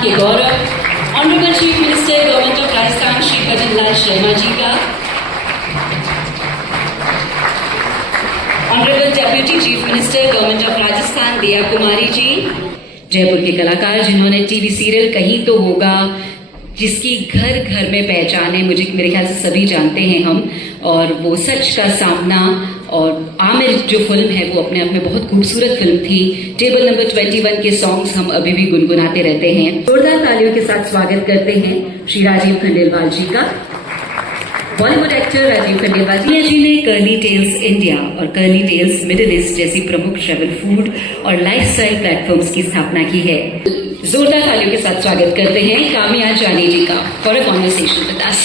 राजस्थान के गौरव honourable chief minister government of Rajasthan Shri Bhajan Lal Sharma ji का, honourable deputy chief minister government of Rajasthan Diya Kumari जी, जयपुर के कलाकार जिन्होंने टीवी सीरियल कहीं तो होगा जिसकी घर घर में पहचान है, मेरे ख्याल से सभी जानते हैं हम, और वो सच का सामना और आमिर जो फिल्म है वो अपने आप में बहुत खूबसूरत फिल्म थी। टेबल नंबर 21 के सॉन्ग्स हम अभी भी गुनगुनाते रहते हैं। जोरदार तालियों के साथ स्वागत करते हैं श्री राजीव खंडेलवाल जी का। बॉलीवुड एक्टर राजीव खंडेलवाल जी ने कर्ली टेल्स इंडिया और कर्ली टेल्स मिडिल ईस्ट जैसी प्रमुख ट्रैवल फूड और लाइफस्टाइल प्लेटफॉर्म्स की स्थापना की है। जोरदार तालियों के साथ स्वागत करते हैं कामिया जानी जी का for a conversation with us.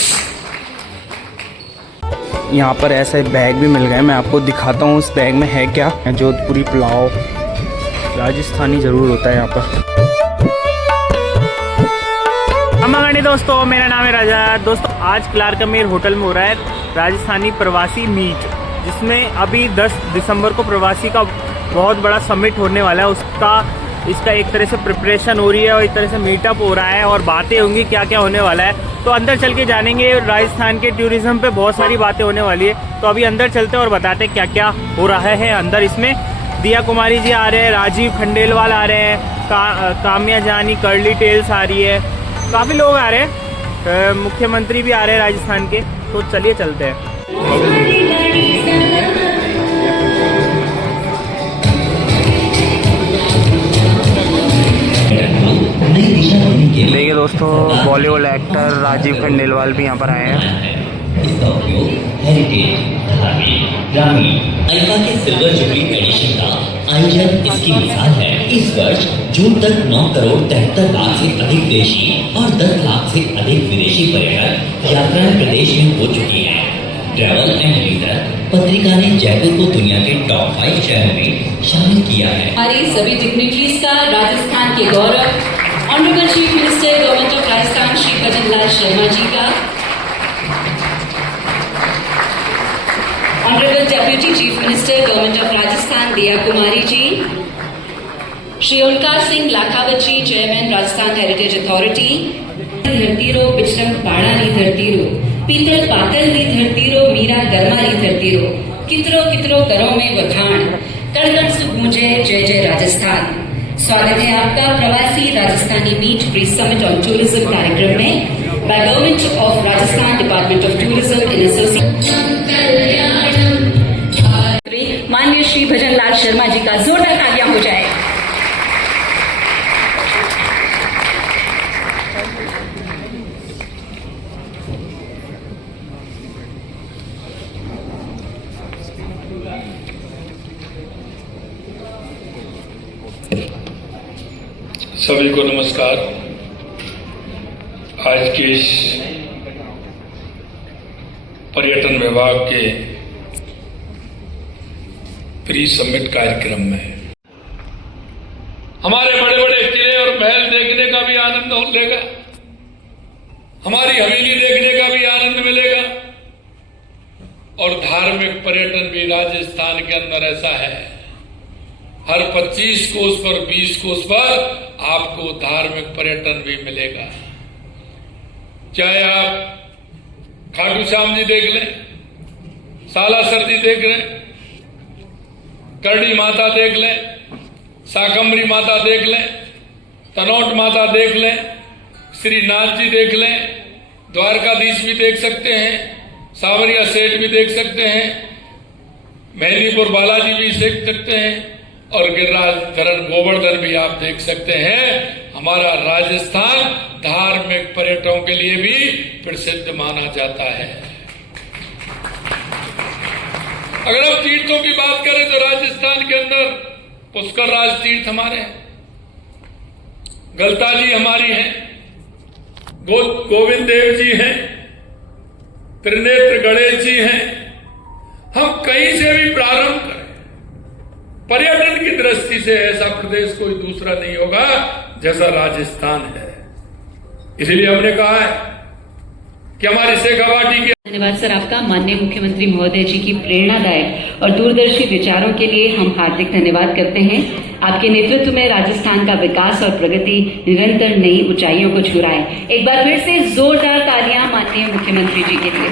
यहाँ पर ऐसे बैग भी मिल गए, मैं आपको दिखाता हूँ उस बैग में है क्या। जोधपुरी पुलाव राजस्थानी जरूर होता है यहाँ पर। अम्मागणी दोस्तों, मेरा नाम है राजा। दोस्तों आज क्लार्क अमीर होटल में हो रहा है राजस्थानी प्रवासी मीट, जिसमें अभी 10 दिसंबर को प्रवासी का बहुत बड़ा समिट होने वाला है। इसका एक तरह से प्रिपरेशन हो रही है और एक तरह से मीटअप हो रहा है और बातें होंगी क्या क्या होने वाला है। तो अंदर चल के जानेंगे। राजस्थान के टूरिज्म पे बहुत सारी बातें होने वाली है, तो अभी अंदर चलते हैं और बताते हैं क्या क्या हो रहा है अंदर। इसमें दिया कुमारी जी आ रहे हैं, राजीव खंडेलवाल आ रहे हैं, कामिया जानी कर्ली टेल्स आ रही है, काफ़ी लोग आ रहे हैं, मुख्यमंत्री भी आ रहे हैं राजस्थान के। तो चलिए चलते हैं। देखिए दोस्तों, बॉलीवुड एक्टर राजीव खंडेलवाल भी यहाँ पर आए हैं। इसका उपयोग हेरिटेज, धार्मिक, ग्रामीण आइफा के सिल्वर जुबली एडिशन का आयोजन इसकी मिसाल है। इस वर्ष जून तक 9 करोड़ 73 लाख से अधिक देशी और 10 लाख से अधिक विदेशी पर्यटक यात्राएं प्रदेश में हो चुकी हैं। ट्रैवल एंड लीडर पत्रिका ने जयपुर को दुनिया के टॉप 5 शहरों में शामिल किया है। हमारी सभी डिग्निटरीज का राजस्थान के गौरव honourable chief minister government of Rajasthan Shri Bhajan Lal Sharma ji का, honourable deputy chief minister government of Rajasthan Diya Kumari ji, Shri Onkar Singh Lakhawat ji chairman Rajasthan heritage authority. धरती रो पिछरंग पाड़ा री धरती रो, पीतल पातल री धरती रो, मीरा गरमा री धरती रो, कितरो कितरो करो में वखाण, कड़कड़ से गूंजे जय जय राजस्थान। स्वागत है आपका प्रवासी Rajasthani meet pre summit on tourism कार्यक्रम में by government of Rajasthan department of tourism in association माननीय श्री भजन लाल शर्मा जी का जोरदार तालियां हो जाए। सभी को नमस्कार। आज के इस पर्यटन विभाग के प्री समिट कार्यक्रम में हमारे बड़े बड़े किले और महल देखने का भी आनंद मिलेगा, हमारी हवेली देखने का भी आनंद मिलेगा, और धार्मिक पर्यटन भी राजस्थान के अंदर ऐसा है, हर 25 कोस पर 20 कोस पर आपको धार्मिक पर्यटन भी मिलेगा। चाहे आप खाटू श्याम जी देख लें, सालासर जी देख लें, करणी माता देख लें, शाकंभरी माता देख लें, तनौट माता देख लें, श्रीनाथ जी देख लें, द्वारकाधीश भी देख सकते हैं, सांवरिया सेठ भी देख सकते हैं, मेहंदीपुर बालाजी भी देख सकते हैं, और गिरिराज धरण गोवर्धन भी आप देख सकते हैं। हमारा राजस्थान धार्मिक पर्यटकों के लिए भी प्रसिद्ध माना जाता है। अगर हम तीर्थों की बात करें तो राजस्थान के अंदर पुष्कर राज तीर्थ हमारे हैं, गलता जी हमारी हैं, गोविंद देव जी हैं, त्रिनेत्र गणेश जी हैं। हम कहीं से भी प्रारंभ करें, पर्यटन की दृष्टि से ऐसा प्रदेश कोई दूसरा नहीं होगा जैसा राजस्थान है। इसलिए हमने कहा है कि हमारी शेखावाटी के धन्यवाद सर आपका। माननीय मुख्यमंत्री महोदय जी की प्रेरणादायक और दूरदर्शी विचारों के लिए हम हार्दिक धन्यवाद करते हैं। आपके नेतृत्व में राजस्थान का विकास और प्रगति निरंतर नई ऊंचाइयों को छू रहा है। एक बार फिर से जोरदार तालियां माननीय मुख्यमंत्री जी के लिए।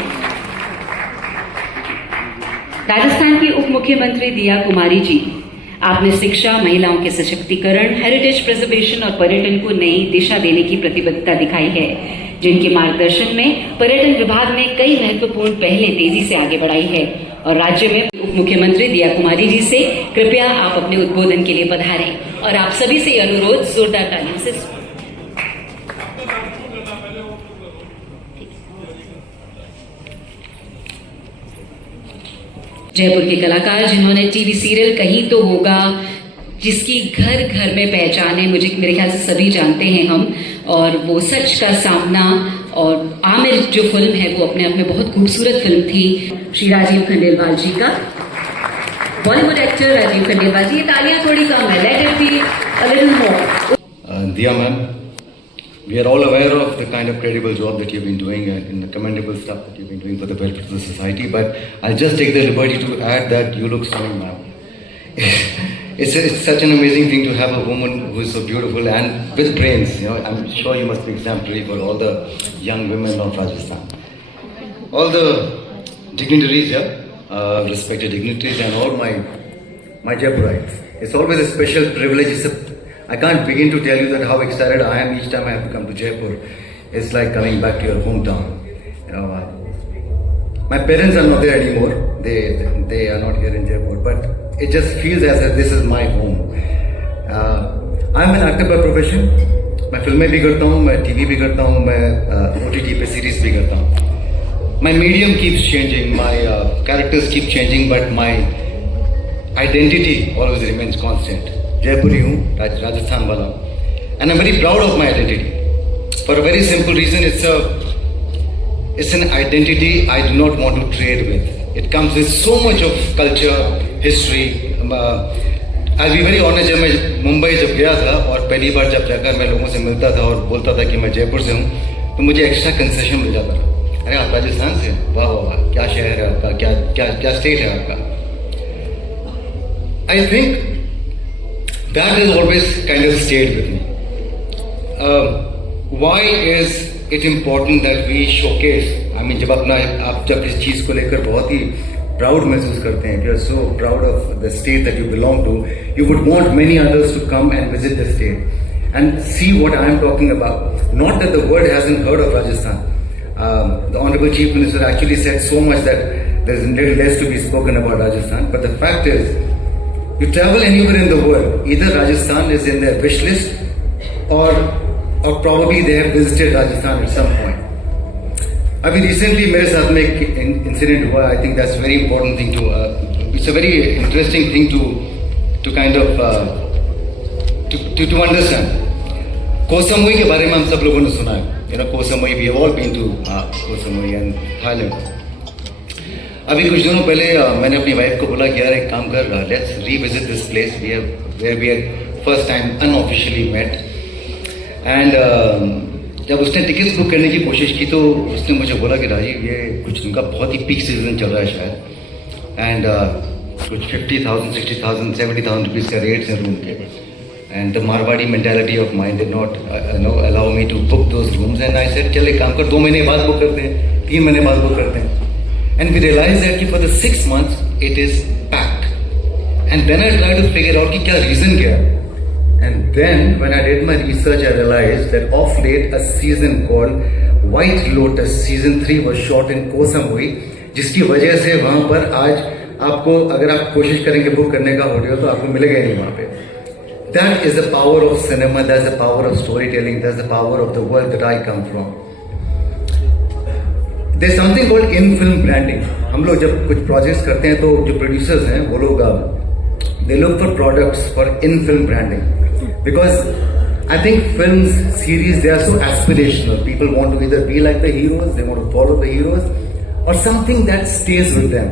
राजस्थान की उप मुख्यमंत्री दिया कुमारी जी, आपने शिक्षा, महिलाओं के सशक्तिकरण, हेरिटेज प्रिजर्वेशन और पर्यटन को नई दिशा देने की प्रतिबद्धता दिखाई है, जिनके मार्गदर्शन में पर्यटन विभाग ने कई महत्वपूर्ण पहलें तेजी से आगे बढ़ाई है। और राज्य में उप मुख्यमंत्री दिया कुमारी जी से कृपया आप अपने उद्बोधन के लिए पधारें और आप सभी से अनुरोध जोरदार तालियों से जयपुर के कलाकार जिन्होंने टीवी सीरियल कहीं तो होगा, जिसकी घर घर में पहचान है, मुझे मेरे ख्याल से सभी जानते हैं हम, और वो सच का सामना और आमिर जो फिल्म है वो अपने आप में बहुत खूबसूरत फिल्म थी। श्री राजीव खंडेलवाल जी का, बॉलीवुड एक्टर राजीव खंडेलवाल जी, ये तालियां थोड़ी कम है, let it be a little more. Diya ma'am, we are all aware of the kind of credible job that you've been doing and the commendable stuff that you've been doing for the welfare of the society, but I'll just take the liberty to add that you look stunning, ma'am. It's such an amazing thing to have a woman who is so beautiful and with brains. You know, I'm sure you must be exemplary for all the young women of Rajasthan. All the dignitaries here, respected dignitaries, and all my Jaipurites. It's always a special privilege. I can't begin to tell you that how excited I am each time I have to come to Jaipur. It's like coming back to your hometown. You know, my parents are not there anymore. They are not here in Jaipur, but it just feels as if this is my home. I'm an actor by profession. मैं फिल्में भी करता हूँ, मैं TV भी करता हूँ, मैं OTT पे सीरीज भी करता हूँ. My medium keeps changing, my characters keep changing, but my identity always remains constant. जयपुरी हूँ, राजस्थान वाला हूँ, and I'm very proud of my identity. For a very simple reason, it's an identity I do not want to trade with. It comes with so much of culture, history. I'll be very honest, जब मैं मुंबई जब गया था और पहली बार जब जाकर मैं लोगों से मिलता था और बोलता था कि मैं जयपुर से हूँ, तो मुझे एक्स्ट्रा कंसेशन मिल जाता था। अरे आप राजस्थान से, वाह वाह वाह, क्या शहर है आपका, क्या स्टेट है आपका। I think that has always kind of stayed with me. Why is it important that we showcase? I mean, आप जब इस चीज को लेकर बहुत ही प्राउड महसूस करते हैं, you are so proud of the state that you belong to, you would want many others to come and visit the state and see what I am talking about. Not that the world hasn't heard of Rajasthan. The Honorable Chief Minister actually said so much that there is little less to be spoken about Rajasthan, but the fact is, you travel anywhere in the world, either Rajasthan is in their wish list or probably they have visited Rajasthan at some point. अभी recently मेरे साथ में एक incident हुआ. I think that's a very important thing to, it's a very interesting thing to kind of to understand. Koh Samui के बारे में हम सब लोगों ने सुना है. You know, Koh Samui, we have all been to Koh Samui and Thailand. अभी कुछ दिनों पहले मैंने अपनी वाइफ को बोला कि यार एक काम कर, let's revisit this place where we had first time unofficially met. And जब उसने टिकट्स बुक करने की कोशिश की तो उसने मुझे बोला कि राजीव, ये कुछ उनका बहुत ही पीक सीजन चल रहा है शायद, एंड कुछ 50,000, 60,000, 70,000 रुपीज़ का रेट्स हैं रूम के. And the Marwari mentality of mind did not allow me to book those rooms. And I said चल एक काम कर, 2 महीने बाद बुक करते हैं, 3 महीने बाद बुक करते हैं. And we realized that for the 6 months it is packed. And then I tried to figure out कि क्या reason क्या. And then when I did my research, I realized that of late a season called White Lotus season 3 was shot in Koh Samui, जिसकी वजह से वहाँ पर आज आपको अगर आप कोशिश करेंगे बुक करने का होटल तो आपको मिलेगा ही नहीं वहाँ पे. That is the power of cinema. That's the power of storytelling. That's the power of the world that I come from. There's something called in-film branding. हम लोग जब कुछ प्रोजेक्ट्स करते हैं तो जो प्रोड्यूसर्स हैं वो लोग they look for products for in-film branding because I think films, series, they are so aspirational. People want to either be like the heroes, they want to follow the heroes, or something that stays with them.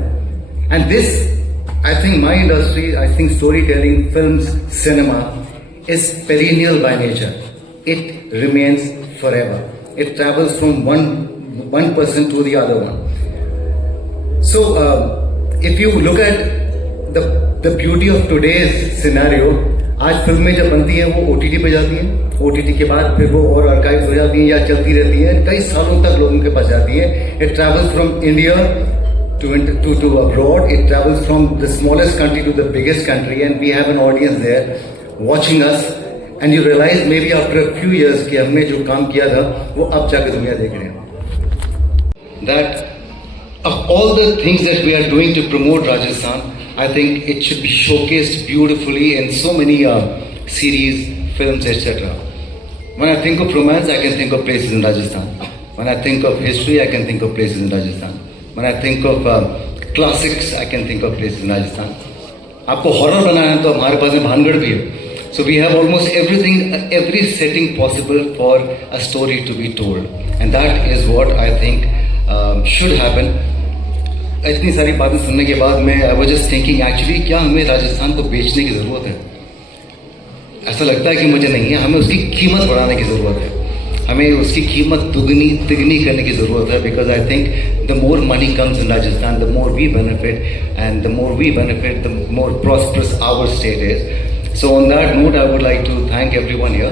And this, I think my industry, I think storytelling, films, cinema is perennial by nature. It remains forever. It travels from one person to the other one. So, if you look at the beauty of today's scenario, आज फिल्में जब बनती हैं वो OTT पे जाती हैं, OTT के बाद फिर वो और आर्काइव्स हो जाती हैं या चलती रहती हैं, कई सालों तक लोगों के पास जाती हैं. It travels from India to abroad. It travels from the smallest country to the biggest country, and we have an audience there watching us. And you realize maybe after a few years कि हमने जो काम किया था वो अब जाके दुनिया देख रहे हैं. That of all the things that we are doing to promote Rajasthan, I think it should be showcased beautifully in so many series, films, etc. When I think of romance, I can think of places in Rajasthan. When I think of history, I can think of places in Rajasthan. When I think of classics, I can think of places in Rajasthan. आपको horror बनाना है तो हमारे पास में भानगढ़ भी है. So we have almost everything, every setting possible for a story to be told, and that is what I think should happen. इतनी सारी बातें सुनने के बाद मैं I was just thinking actually क्या हमें राजस्थान को बेचने की जरूरत है? ऐसा लगता है कि मुझे नहीं है. हमें उसकी कीमत बढ़ाने की जरूरत है. हमें उसकी कीमत दुगनी तिगनी करने की जरूरत है. Because I think the more money comes in Rajasthan, the more we benefit, and the more we benefit, the more prosperous our state is. So on that note, I would like to thank everyone here,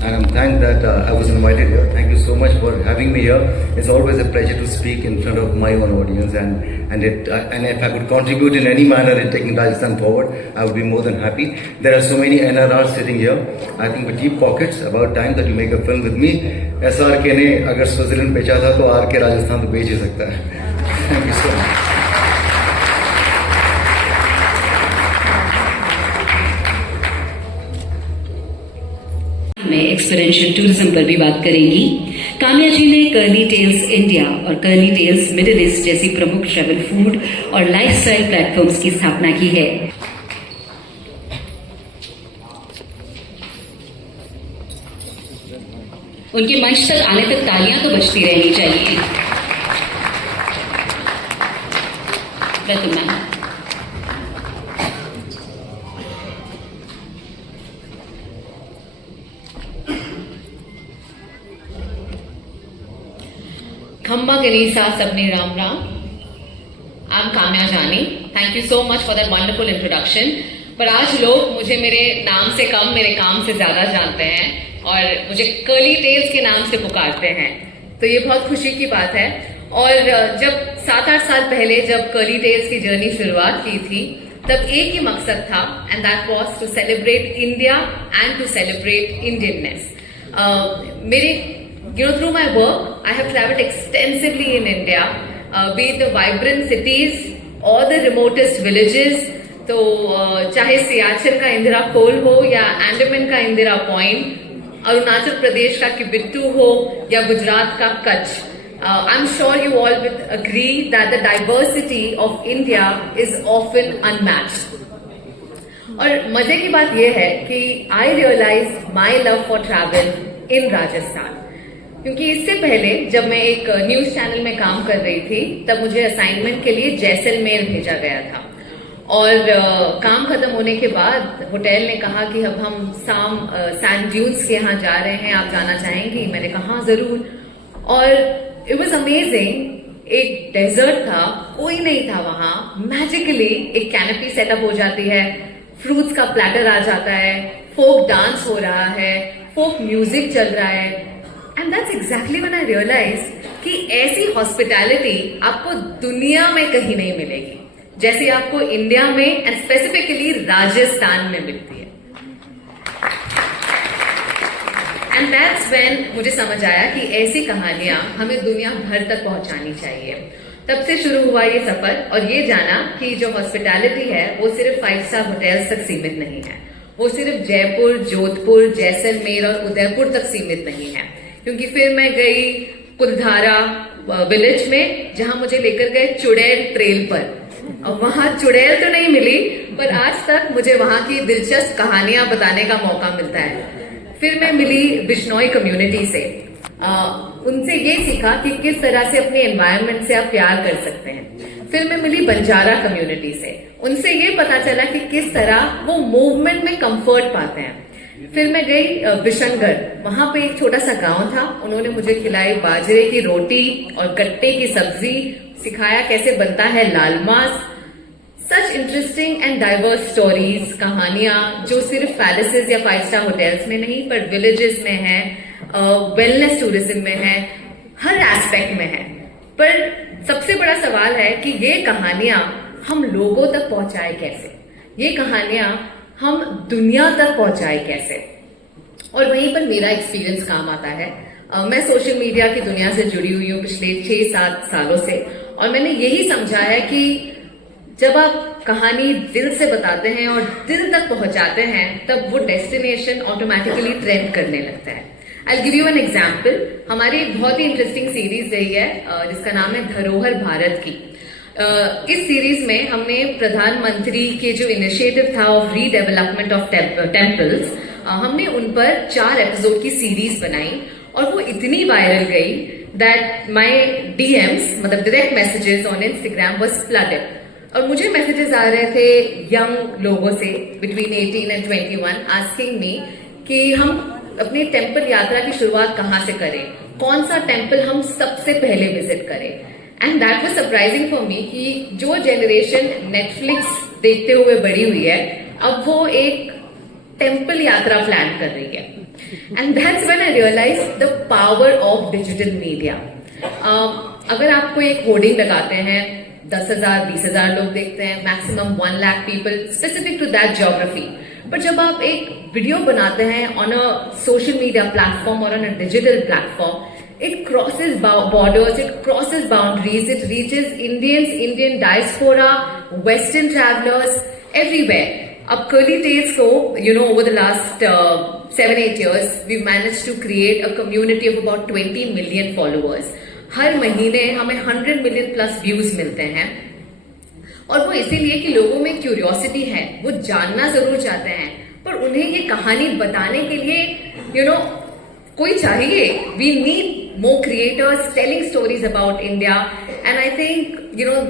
and I'm thanked that I was invited here. Thank you so much for having me here. It's always a pleasure to speak in front of my own audience, and if I could contribute in any manner in taking Rajasthan forward, I would be more than happy. There are so many NRRs sitting here. I think with deep pockets, about time that you make a film with me. SRK ने अगर Switzerland बेचा था तो RK Rajasthan तो बेच ही सकता है. Thank you so much. में एक्सपीरियंशियल टूरिज्म पर भी बात करेंगी. काम्या जी ने कर्ली टेल्स इंडिया और कर्ली टेल्स मिडिल ईस्ट जैसी प्रमुख ट्रैवल फूड और लाइफस्टाइल प्लेटफॉर्म्स की स्थापना की है. उनके मंच तक आने तक तालियां तो बजती रहनी चाहिए. प्रतिमा Khamba Ganesa Sabne Ram Ram. I'm Kamya Jani. Thank you so much for that wonderful introduction. पर आज लोग मुझे मेरे नाम से कम मेरे काम से ज्यादा जानते हैं और मुझे कर्ली टेल्स के नाम से पुकारते हैं. तो ये बहुत खुशी की बात है. और जब 7-8 साल पहले जब कर्ली टेल्स की जर्नी शुरुआत की थी तब एक ही मकसद था, and that was to celebrate India and to celebrate Indianness. मेरे through my work, I have traveled extensively in India, be it the vibrant cities or the remotest villages. तो चाहे सियाचिन का इंदिरा कोल हो या अंडमान का इंदिरा पॉइंट, अरुणाचल प्रदेश का किबिट्टू हो या गुजरात का Kutch, I'm sure you all will agree that the diversity of India is often unmatched. और मजे की बात यह है कि I realized my love for travel in Rajasthan. क्योंकि इससे पहले जब मैं एक न्यूज चैनल में काम कर रही थी तब मुझे असाइनमेंट के लिए जैसलमेर भेजा गया था. और काम खत्म होने के बाद होटल ने कहा कि अब हम सैंड ड्यून्स के यहाँ जा रहे हैं, आप जाना चाहेंगी? मैंने कहा हाँ जरूर. और इट वाज अमेजिंग. एक डेजर्ट था, कोई नहीं था वहां. मैजिकली एक कैनपी सेटअप हो जाती है, फ्रूट्स का प्लेटर आ जाता है, फोक डांस हो रहा है, फोक म्यूजिक चल रहा है. And that's exactly when I realized कि ऐसी हॉस्पिटैलिटी आपको दुनिया में कहीं नहीं मिलेगी जैसे आपको इंडिया में एंड स्पेसिफिकली राजस्थान में मिलती है. एंड दैट्स व्हेन मुझे समझ आया कि ऐसी कहानियां हमें दुनिया भर तक पहुंचानी चाहिए. तब से शुरू हुआ ये सफर और ये जाना कि जो हॉस्पिटैलिटी है वो सिर्फ 5 स्टार होटल्स तक सीमित नहीं है, वो सिर्फ जयपुर, जोधपुर, जैसलमेर और उदयपुर तक सीमित नहीं है. क्योंकि फिर मैं गई कुलधारा विलेज में जहां मुझे लेकर गए चुड़ैल ट्रेल पर, और वहां चुड़ैल तो नहीं मिली पर आज तक मुझे वहां की दिलचस्प कहानियां बताने का मौका मिलता है. फिर मैं मिली बिश्नोई कम्युनिटी से, उनसे ये सीखा कि किस तरह से अपने एनवायरनमेंट से आप प्यार कर सकते हैं. फिर मैं मिली बंजारा कम्युनिटी से, उनसे ये पता चला कि किस तरह वो मूवमेंट में कंफर्ट पाते हैं. फिर मैं गई बिशनगढ़, वहां पे एक छोटा सा गांव था, उन्होंने मुझे खिलाई बाजरे की रोटी और गट्टे की सब्जी, सिखाया कैसे बनता है लाल मांस। Such interesting and diverse stories, कहानियां जो सिर्फ पैलेसेस या 5 स्टार होटल्स में नहीं पर विलेजेस में है, वेलनेस टूरिज्म में है, हर एस्पेक्ट में है। पर सबसे बड़ा सवाल है कि ये कहानियां हम लोगों तक पहुंचाए कैसे, ये कहानियां हम दुनिया तक पहुंचाए कैसे। और वहीं पर मेरा एक्सपीरियंस काम आता है। मैं सोशल मीडिया की दुनिया से जुड़ी हुई हूँ पिछले 6-7 सालों से, और मैंने यही समझा है कि जब आप कहानी दिल से बताते हैं और दिल तक पहुंचाते हैं, तब वो डेस्टिनेशन ऑटोमेटिकली ट्रेंड करने लगता है। I give you an example. हमारी एक बहुत ही इंटरेस्टिंग सीरीज रही है जिसका नाम है धरोहर भारत की। इस सीरीज में हमने प्रधानमंत्री के जो इनिशिएटिव था ऑफ रीडेवलपमेंट ऑफ टेम्पल्स, हमने उन पर 4 एपिसोड की सीरीज बनाई और वो इतनी वायरल गई दैट माई DMs, मतलब direct messages on Instagram was flooded. और मुझे मैसेजेस आ रहे थे यंग लोगों से बिटवीन 18 and 21 आस्किंग मी कि हम अपनी टेम्पल यात्रा की शुरुआत कहाँ से करें, कौन सा टेम्पल हम सबसे पहले विजिट करें। And that was surprising for me कि जो जनरेशन नेटफ्लिक्स देखते हुए बड़ी हुई है, अब वो एक टेम्पल यात्रा प्लान कर रही है। And that's when I realize the power of digital media. अगर आपको एक होर्डिंग लगाते हैं, 10,000 20,000 लोग देखते हैं, maximum 1 lakh people specific to that geography. पर जब आप एक वीडियो बनाते हैं on a social media platform और on a digital platform, it crosses borders, it crosses boundaries, it reaches Indians, Indian diaspora, Western travelers, everywhere. अब Curly Tales को, over the last 7-8 years, we've managed to create a community of about 20 million followers. हर महीने हमें 100 million plus views मिलते हैं, और वो इसीलिए कि लोगों में क्यूरियोसिटी है, वो जानना जरूर चाहते हैं, पर उन्हें ये कहानी बताने के लिए कोई चाहिए। We need more creators telling stories about India, and I think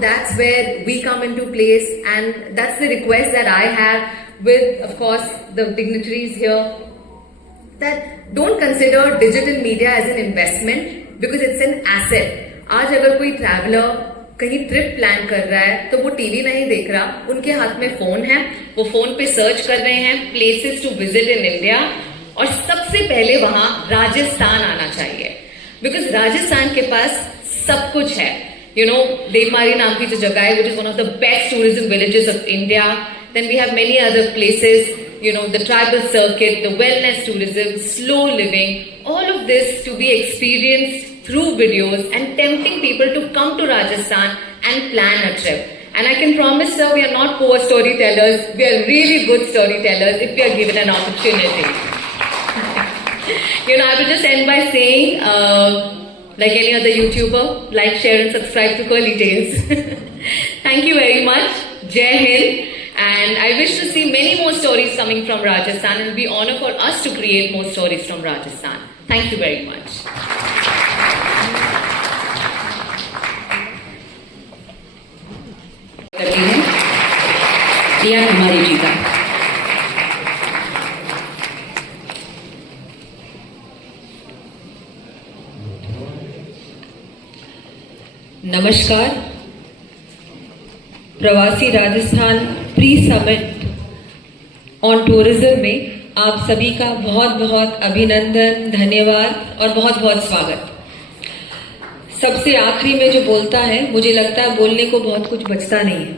that's where we come into place, and that's the request that I have with, of course, the dignitaries here, that don't consider digital media as an investment because it's an asset. आज अगर कोई traveller कहीं trip plan कर रहा है तो वो TV नहीं देख रहा, उनके हाथ में फोन है, वो फोन पे सर्च कर रहे हैं places to visit in India, और सबसे पहले वहां राजस्थान आना चाहिए, बिकॉज राजस्थान के पास सब कुछ है। देवमारी नाम की जो जगह है, which is one of the best tourism villages of India. Then we have many other places, the tribal circuit, the wellness tourism, slow living, all of this to be experienced through videos and tempting people to come to Rajasthan and plan a trip. And I can promise, sir, we are not poor storytellers. We are really good storytellers if we are given an opportunity. I will just end by saying, like any other YouTuber, like, share and subscribe to Curly Tales. Thank you very much. Jai Hind. And I wish to see many more stories coming from Rajasthan, and it will be an honor for us to create more stories from Rajasthan. Thank you very much. करती है दिया कुमारी जी का। नमस्कार। प्रवासी Rajasthan pre summit on tourism में आप सभी का बहुत बहुत अभिनंदन, धन्यवाद और बहुत बहुत स्वागत। सबसे आखिरी में जो बोलता है, मुझे लगता है बोलने को बहुत कुछ बचता नहीं है।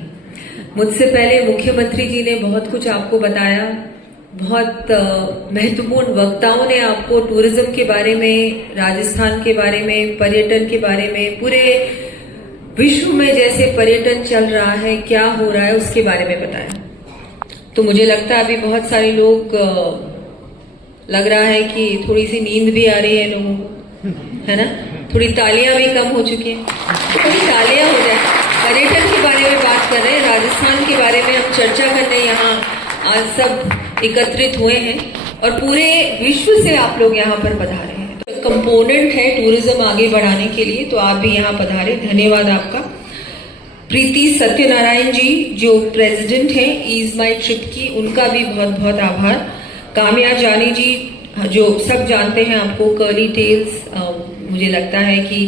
मुझसे पहले मुख्यमंत्री जी ने बहुत कुछ आपको बताया, बहुत महत्वपूर्ण वक्ताओं ने आपको टूरिज्म के बारे में, राजस्थान के बारे में, पर्यटन के बारे में, पूरे विश्व में जैसे पर्यटन चल रहा है, क्या हो रहा है, उसके बारे में बताया। तो मुझे लगता है अभी बहुत सारे लोग, लग रहा है कि थोड़ी सी नींद भी आ रही है लोगों को, है ना? थोड़ी तालियां भी कम हो चुकी हैं, तो थोड़ी तालियां हो जाए। पर्यटन के बारे में बात कर रहे हैं, राजस्थान के बारे में हम चर्चा करने यहाँ आज सब एकत्रित हुए हैं, और पूरे विश्व से आप लोग यहाँ पर पधारे हैं। तो कंपोनेंट है टूरिज्म आगे बढ़ाने के लिए, तो आप भी यहाँ पधारे, धन्यवाद आपका। प्रीति सत्यनारायण जी जो प्रेसिडेंट हैं ईज माई ट्रिप की, उनका भी बहुत बहुत आभार। काम्या जानी जी जो सब जानते हैं आपको, कर्ली टेल्स, मुझे लगता है कि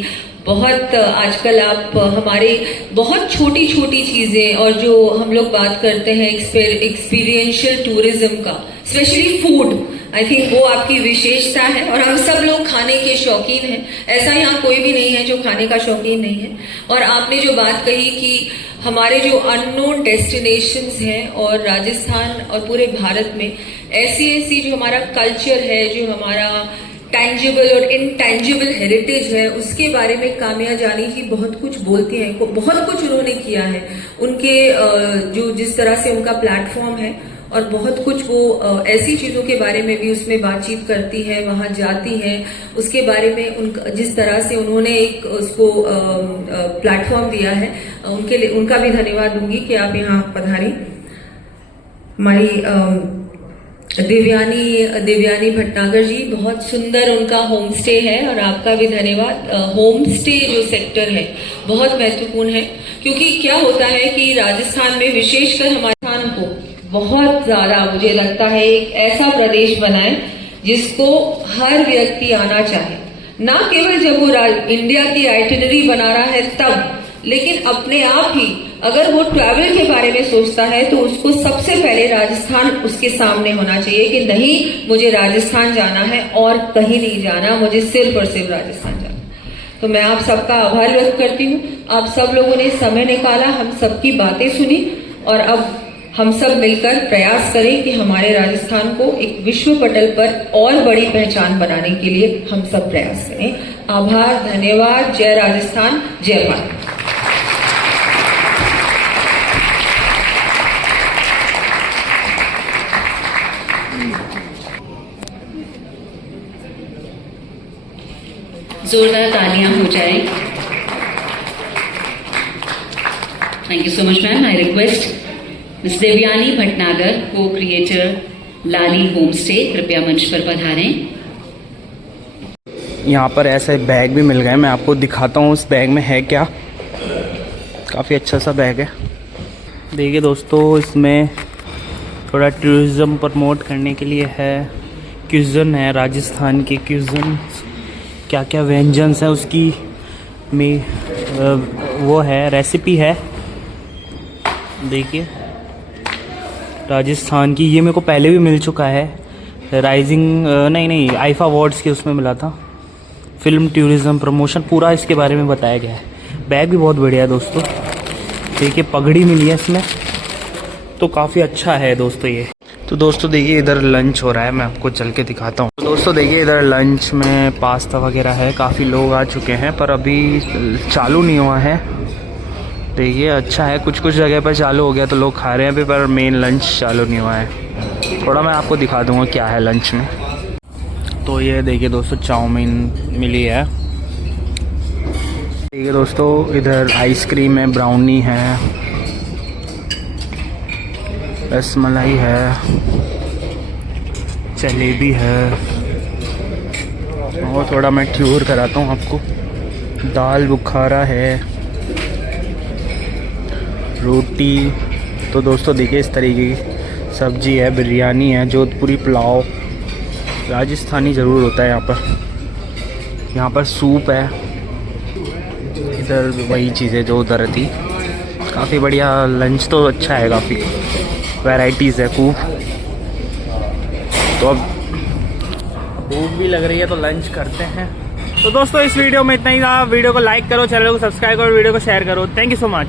बहुत आजकल आप हमारे बहुत छोटी छोटी चीज़ें और जो हम लोग बात करते हैं एक्सपीरियंशियल टूरिज्म का, स्पेशली फूड, आई थिंक वो आपकी विशेषता है और हम सब लोग खाने के शौकीन हैं। ऐसा यहाँ कोई भी नहीं है जो खाने का शौकीन नहीं है। और आपने जो बात कही कि हमारे जो अननोन डेस्टिनेशंस हैं और राजस्थान और पूरे भारत में ऐसी जो हमारा कल्चर है, जो हमारा टैंजिबल और इनटैंजिबल हेरिटेज है, उसके बारे में काम्या जानी जी बहुत कुछ बोलती हैं। बहुत कुछ उन्होंने किया है, उनके जो जिस तरह से उनका प्लेटफॉर्म है और बहुत कुछ वो ऐसी चीज़ों के बारे में भी उसमें बातचीत करती है, वहाँ जाती है, उसके बारे में उनका जिस तरह से उन्होंने एक उसको प्लेटफॉर्म दिया है, उनके लिए उनका भी धन्यवाद दूंगी कि आप यहाँ पधारी। हमारी देवयानी भटनागर जी, बहुत सुंदर उनका होम स्टे है और आपका भी धन्यवाद। होम स्टे जो सेक्टर है बहुत महत्वपूर्ण है, क्योंकि क्या होता है कि राजस्थान में विशेषकर हमारे स्थान को बहुत ज्यादा मुझे लगता है एक ऐसा प्रदेश बनाए जिसको हर व्यक्ति आना चाहे, ना केवल जब वो इंडिया की आइटिनरी बना रहा है तब, लेकिन अपने आप ही अगर वो ट्रैवल के बारे में सोचता है तो उसको सबसे पहले राजस्थान उसके सामने होना चाहिए कि नहीं, मुझे राजस्थान जाना है और कहीं नहीं जाना, मुझे सिर्फ और सिर्फ राजस्थान जाना। तो मैं आप सबका आभार व्यक्त करती हूँ। आप सब लोगों ने समय निकाला, हम सबकी बातें सुनी और अब हम सब मिलकर प्रयास करें कि हमारे राजस्थान को एक विश्व पटल पर और बड़ी पहचान बनाने के लिए हम सब प्रयास करें। आभार, धन्यवाद। जय राजस्थान, जय भारत। जोरदार तालियां हो जाए। Thank you so much ma'am. I request miss Devyani Bhatnagar, को क्रिएटर लाली होम स्टे, कृपया मंच पर पधारें। यहाँ पर ऐसे बैग भी मिल गए, मैं आपको दिखाता हूँ उस बैग में है क्या। काफ़ी अच्छा सा बैग है। देखिए दोस्तों, इसमें थोड़ा टूरिज़्म प्रमोट करने के लिए है, क्यूज़न है, राजस्थान के क्यूज़न, क्या क्या व्यंजन्स हैं उसकी में वो है, रेसिपी है। देखिए राजस्थान की, ये मेरे को पहले भी मिल चुका है, राइजिंग नहीं आईफा अवार्ड्स के उसमें मिला था, फिल्म टूरिज़्म प्रमोशन, पूरा इसके बारे में बताया गया है। बैग भी बहुत बढ़िया है दोस्तों। देखिए पगड़ी मिली है इसमें, तो काफ़ी अच्छा है दोस्तों ये। तो दोस्तों देखिए इधर लंच हो रहा है, मैं आपको चल के दिखाता हूँ। तो दोस्तों देखिए इधर लंच में पास्ता वगैरह है, काफ़ी लोग आ चुके हैं पर अभी चालू नहीं हुआ है। देखिए अच्छा है, कुछ जगह पर चालू हो गया तो लोग खा रहे हैं अभी, पर मेन लंच चालू नहीं हुआ है। थोड़ा मैं आपको दिखा दूँगा क्या है लंच में। तो ये देखिए दोस्तों चाउमीन मिली है। देखिए दोस्तों इधर आइसक्रीम है, ब्राउनी है, रसमलाई है, जलेबी है, और थोड़ा मैं टूर कराता हूँ आपको। दाल बुखारा है, रोटी। तो दोस्तों देखिए इस तरीके की सब्जी है, बिरयानी है, जोधपुरी पुलाव, राजस्थानी ज़रूर होता है यहाँ पर। यहाँ पर सूप है, इधर वही चीज़ें जो उधर थी। काफ़ी बढ़िया लंच तो अच्छा है, काफ़ी वैराइटीज़ है खूब। तो अब भूख भी लग रही है तो लंच करते हैं। तो दोस्तों इस वीडियो में इतना ही था। वीडियो को लाइक करो, चैनल को सब्सक्राइब करो, वीडियो को शेयर करो। Thank you so much.